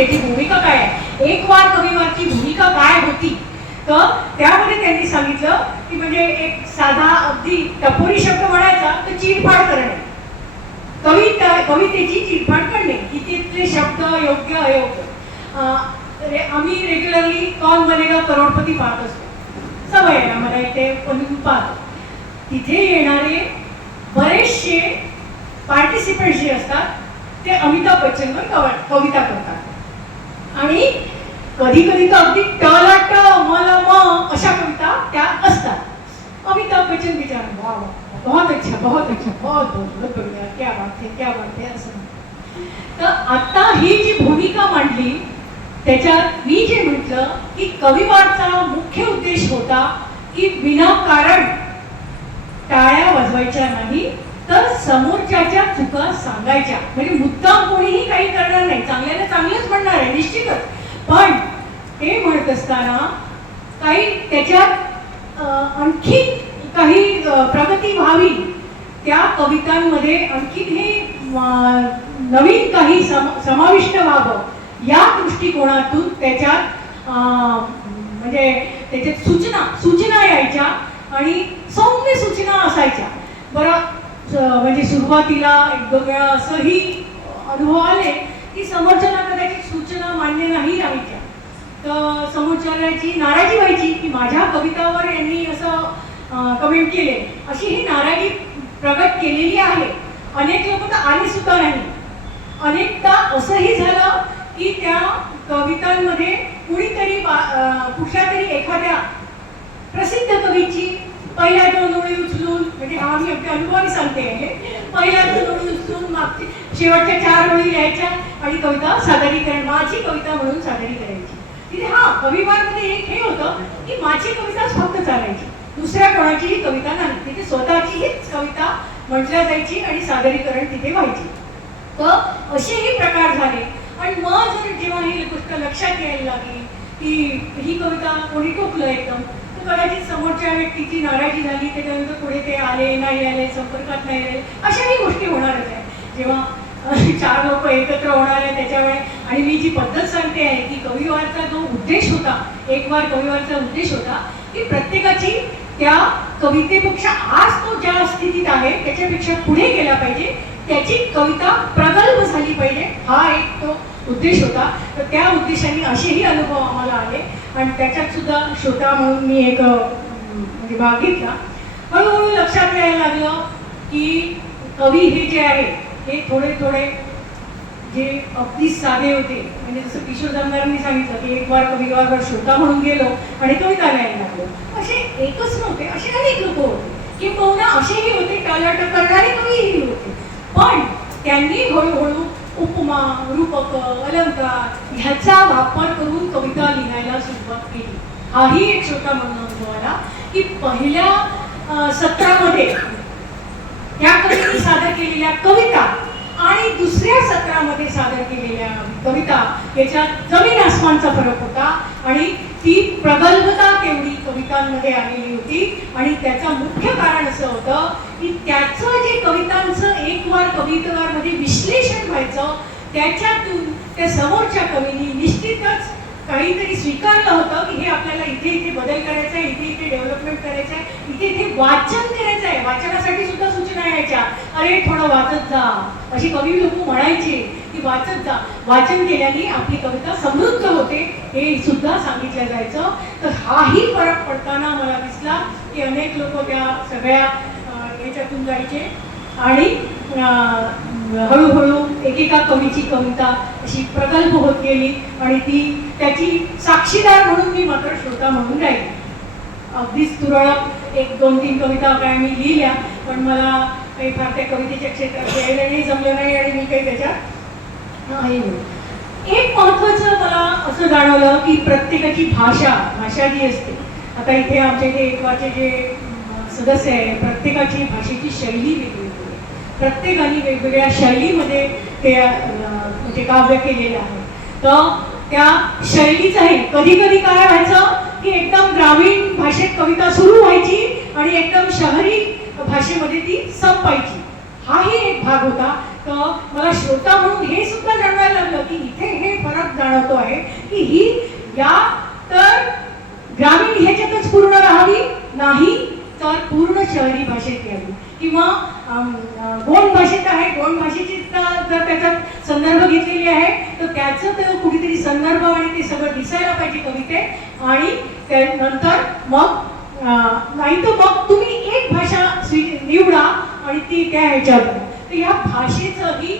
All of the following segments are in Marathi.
याची भूमिका काय आहे, एक वार कविवारची भूमिका काय होती. तर त्यामध्ये त्यांनी सांगितलं की म्हणजे एक साधा अगदी टपोरी शब्द म्हणायचा तर चिरफाड करणे, कवितेची चिरफाड करणे, कितीतले शब्द योग्य अयोग्य. आम्ही रेग्युलरली कौन बनेगा करोडपती पाहत असतो, सवय आहे आम्हाला इथे पाहतो. तिथे येणारे बरेचसे पार्टिसिपेंट जे असतात ते अमिताभ बच्चनवर कविता करतात आणि कधी कधी तर अगदी टला ट मला म अशा कविता त्या असतात. अमिताभ बच्चन बिचारा वाह वाह बहुत अच्छा बहुत अच्छा बहुत बहुत बढ़िया क्या बात है असं. तर आता ही जी भूमिका मांडली त्याच्यात मी जे म्हटलं की कविवारचा मुख्य उद्देश होता की विनाकारण टाळ्या वाजवायच्या नाही तर समोरच्याच्या चुका सांगायच्या. म्हणजे मुद्दाम कोणीही काही करणार नाही, चांगल्याला चांगलंच म्हणणार आहे निश्चितच, पण ते म्हणत असताना काही त्याच्यात आणखी काही प्रगती व्हावी, त्या कवितांमध्ये आणखी हे नवीन काही समाविष्ट व्हावं या दृष्टिकोनातून त्याच्यात म्हणजे त्याच्यात सूचना यायच्या आणि सौम्य सूचना असायच्या. बरं म्हणजे सुरुवातीला एक दोन वेळा असंही अनुभव आले की समोरच्याला कदाचित सूचना मान्य नाही राहायच्या, तर समोरच्याची नाराजी व्हायची की माझ्या कवितावर यांनी असं कमेंट केले, अशी ही नाराजी प्रगट केलेली आहे. अनेक लोक तर आले सुद्धा नाही. अनेकदा असंही झालं की त्या कवितांमध्ये कुणीतरी कुठल्या तरी एखाद्या प्रसिद्ध कवीची पहिल्या दोन ओळी उचलून, म्हणजे हा मी आपल्या अनुभवाने सांगते आहे, पहिल्या दोन ओळी उचलून मागची शेवटच्या 4 ओळी लिहायच्या आणि कविता सादरीकरण माझी कविता म्हणून सादरी करायची. तिथे हा कविवारमध्ये एक हे होतं की माझी कविताच फक्त चालायची, दुसऱ्या कोणाचीही कविता नाही. तिथे स्वतःचीच कविता म्हटल्या जायची आणि सादरीकरण तिथे व्हायची. तर असेही प्रकार झाले. आणि मग जर जेव्हा ही गोष्ट लक्षात यायला लागली की ही कविता कोणी टोकलं एकदम, तर कदाचित समोरच्या व्यक्तीची नाराजी झाली, त्याच्यानंतर पुढे ते आले नाही आले, संपर्कात नाही आले, अशाही गोष्टी होणारच आहे. जेव्हा 4 लोक एकत्र होणार आहे त्याच्यामुळे. आणि मी जी पद्धत सांगते आहे की कविवारचा जो उद्देश होता, एक वार कविवारचा उद्देश होता की प्रत्येकाची त्या कवितेपेक्षा आज तो ज्या स्थितीत आहे त्याच्यापेक्षा पुढे गेला पाहिजे, त्याची कविता प्रगल्भ झाली पाहिजे, हा एक तो उद्देश होता. तर त्या उद्देशाने असेही अनुभव आम्हाला आले आणि त्याच्यात सुद्धा श्रोता म्हणून मी एक म्हणजे भाग घेतला. हळूहळू लक्षात यायला लागलं की कवी हे जे आहे हे थोडे थोडे जे अगदी साधे होते, म्हणजे जसं किशोर जामदारांनी सांगितलं की एक वार कविवारवर श्रोता म्हणून गेलो आणि कविता लिहायला लागलो, असे एकच नव्हते, असे अनेक लोक होते, किंबहुना असेही होते टाळाटाळ करणारे कवीही होते. पण त्यांनी हळूहळू उपमा, रूपक, अलंकार ह्याचा वापर करून कविता लिहायला सुरुवात केली. हाही एक श्रोता म्हणून अनुभव आला की पहिल्या सत्रामध्ये त्या कवीने सादर केलेल्या कविता आणि दुसऱ्या सत्रामध्ये सादर केलेल्या कविता याच्यात जमीन आसमानचा फरक होता आणि ती प्रगल्भता तेवढी कवितांमध्ये आलेली होती. आणि त्याचं मुख्य कारण असं होतं की त्याचं जे कवितांचं एक वार कवितांमध्ये विश्लेषण व्हायचं, त्याच्यातून त्या समोरच्या कवींनी निश्चितच काहीतरी स्वीकारलं होतं की हे आपल्याला इथे इथे बदल करायचा आहे, इथे इथे डेव्हलपमेंट करायचं आहे, इथे इथे वाचन करायचं आहे. वाचनासाठी सुद्धा सूचना यायच्या, अरे थोडं वाचत जा, अशी कवी लोक म्हणायचे की वाचत जा, वाचन केल्याने आपली कविता समृद्ध होते, हे सुद्धा सांगितलं जायचं. तर हाही फरक पडताना मला दिसला की अनेक लोक त्या सगळ्या याच्यातून जायचे आणि हळूहळू एकेका कवीची कविता अशी प्रगल्भ होत गेली आणि ती त्याची साक्षीदार म्हणून मी मात्र श्रोता म्हणून राहिली. अगदीच तुरळक 1-2-3 कविता काय मी लिहिल्या, पण मला काही फार त्या कवितेच्या क्षेत्रात यायलाही जमलं नाही आणि मी काही त्याच्यात नाही. एक महत्त्वाचं मला असं जाणवलं की प्रत्येकाची भाषा जी असते, आता इथे आमच्या इथे एकवारचे जे सदस्य आहे प्रत्येकाची भाषेची शैली वेगळी, प्रत्येकाने वेगवेगळ्या शैलीमध्ये ते म्हणजे काव्य केलेलं आहे. तर त्या शैलीचंही कधी कधी काय व्हायचं की एकदम ग्रामीण भाषेत कविता सुरू व्हायची आणि एकदम शहरी भाषेमध्ये ती संपायची, हाही एक भाग होता. तर मला श्रोता म्हणून हे सुद्धा जाणवायला लागलं की इथे हे फरक जाणवतो आहे की ही या तर ग्रामीण ह्याच्यातच पूर्ण राहावी, नाही तर पूर्ण शहरी भाषेत यावी किंवा गोंड भाषेत आहे, गोंड भाषेची जर त्याच्यात संदर्भ घेतलेली आहे तर त्याचं ते कुठेतरी संदर्भ आणि ते सगळं दिसायला पाहिजे कवितेत. आणि त्यानंतर मग नाही तर मग तुम्ही एक भाषा निवडा आणि ती त्या ह्याच्यावर करा. तर ह्या भाषेचंही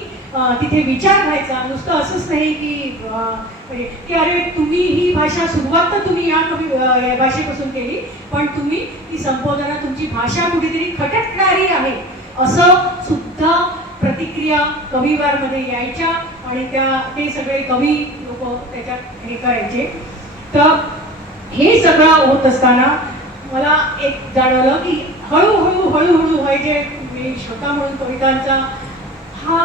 तिथे विचार व्हायचा. नुसतं असंच नाही की अरे तुम्ही ही भाषा सुरुवात तर तुम्ही या भाषेपासून केली, पण तुम्ही ती संबोधना तुमची भाषा कुठेतरी खटकणारी आहे असं सुद्धा प्रतिक्रिया कविवारमध्ये यायच्या आणि ते सगळे कवी लोक त्याच्यात हे करायचे. तर हे सगळं होत असताना मला एक जाणवलं की हळूहळू व्हायचे मी श्रोता म्हणून कवितांचा हा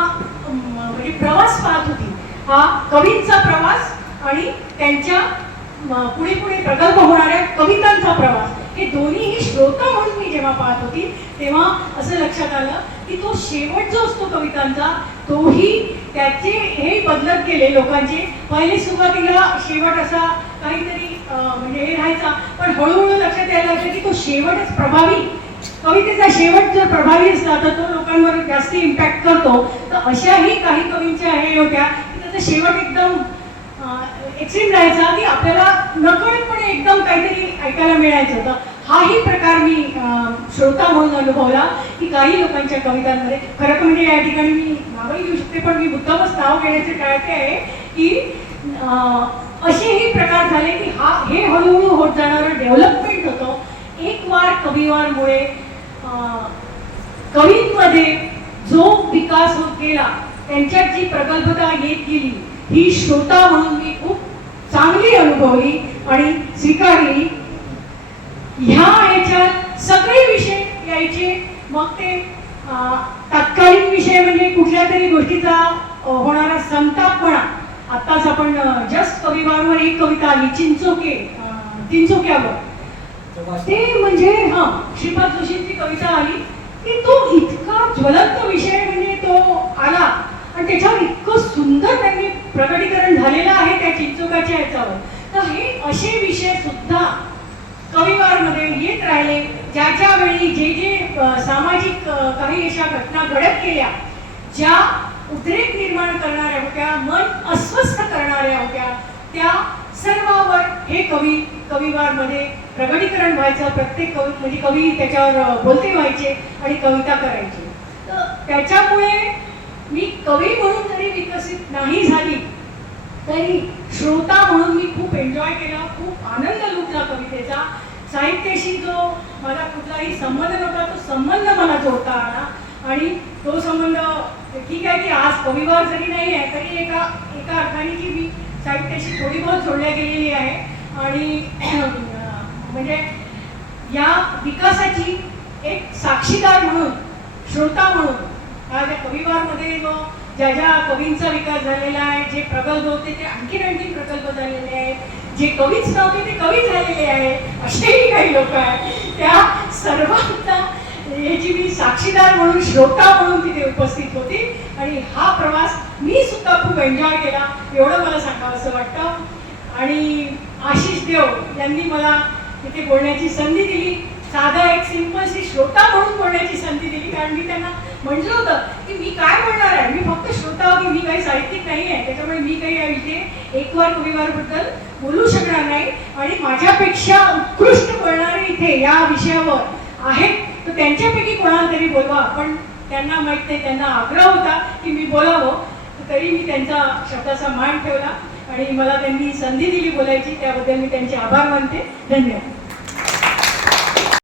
म्हणजे प्रवास पाहत होती. हा कवींचा प्रवास आणि त्यांच्या पुढे प्रगल्भ होणाऱ्या कवितांचा प्रवास, हे दोन्हीही श्रोता म्हणून मी जेव्हा पाहत होती तेव्हा असं लक्षात आलं की तो शेवट जो असतो कवितांचा तोही त्याचे हे बदलत गेले लोकांचे. पहिले सुरुवातीला शेवट असा काहीतरी म्हणजे हे राहायचा, पण हळूहळू लक्षात यायला लागलं की तो शेवटच प्रभावी, कवितेचा शेवट जर प्रभावी असला तर तो लोकांवर जास्ती इम्पॅक्ट करतो. तर अशाही काही कवींच्या हे होत्या की त्याचा शेवट एकदम एक्स्ट्रीम राहायचा की आपल्याला नकळतपणे एकदम काहीतरी ऐकायला मिळायचं होतं. हाही प्रकार मी श्रोता म्हणून अनुभवला की काही लोकांच्या कवितांमध्ये, खरं तर म्हणजे या ठिकाणी मी नावही घेऊ शकते पण मी मुद्दामच नाव घेण्याचे टाळते आहे की असेही प्रकार झाले की हे हळूहळू होत जाणारं डेव्हलपमेंट होतं. एक वार कविवारमुळे कवींमध्ये जो विकास होत गेला, त्यांच्यात जी प्रगल्भता येत गेली, ही श्रोता म्हणून मी खूप चांगली अनुभवली आणि स्वीकारली. ह्या याच्यात सगळे विषय यायचे. मग ते तत्कालीन विषय म्हणजे कुठल्या तरी गोष्टीचा होणारा संताप म्हणा. आत्ताच आपण जस्ट कविवारवर एक कविता आली चिंचोक्यावर, ते म्हणजे श्रीपाद जोशींची कविता आली की तो इतका ज्वलंत विषय म्हणजे तो आला आणि त्याच्यावर इतकं सुंदर त्यांनी प्रकटीकरण झालेलं आहे त्या चिंचोक्याच्या ह्याच्यावर. तर हे असे विषय सुद्धा कविवारमध्ये येत राहिले. ज्याच्या वेळी जे सामाजिक काही अशा घटना घडत गेल्या, ज्या उद्रेक निर्माण करणाऱ्या होत्या, मन अस्वस्थ करणाऱ्या होत्या, त्या सर्वावर हे कविवारमध्ये प्रगटीकरण व्हायचं. प्रत्येक कवी म्हणजे कवी त्याच्यावर बोलते व्हायचे आणि कविता करायचे. तर त्याच्यामुळे मी कवी म्हणून जरी विकसित नाही झाली तरी श्रोता म्हणून मी खूप एन्जॉय केला, खूप आनंद लुटला कवितेचा. साहित्याशी जो मला कुठलाही संबंध नव्हता तो संबंध मला जोडता आला आणि तो संबंध ठीक आहे की आज कविवार जरी नाही आहे तरी एका अर्थाने की मी साहित्याशी थोडी बहुत जोडल्या गेलेली आहे. आणि म्हणजे या विकासाची एक साक्षीदार म्हणून, श्रोता म्हणून त्या कविवारमध्ये जो ज्या कवींचा विकास झालेला आहे, जे प्रगल्भ होते ते आणखी प्रगल्भ झालेले आहेत, जे कवीच नव्हते ते कवी झालेले आहेत, असेही काही लोक आहेत. त्या सर्वांचा याची मी साक्षीदार म्हणून, श्रोता म्हणून तिथे उपस्थित होती आणि हा प्रवास मी सुद्धा खूप एन्जॉय केला एवढं मला सांगावं असं वाटतं. आणि आशिष देव यांनी मला तिथे बोलण्याची संधी दिली, साधा एक सिंपलशी श्रोता म्हणून बोलण्याची संधी दिली. कारण मी त्यांना म्हटलं होतं की मी काय बोलणार आहे, मी फक्त श्रोता होती, मी काही साहित्यिक नाही आहे, त्याच्यामुळे मी काही याविषयी एकवार कविवारबद्दल बोलू शकणार नाही. आणि माझ्यापेक्षा उत्कृष्ट बोलणारे इथे या विषयावर आहेत तर त्यांच्यापैकी कोणाला तरी बोलवा. पण त्यांना माहीत नाही, त्यांना आग्रह होता की मी बोलावं, तरी मी त्यांचा शब्दाचा मान ठेवला आणि मला त्यांनी संधी दिली बोलायची, त्याबद्दल मी त्यांचे आभार मानते. धन्यवाद.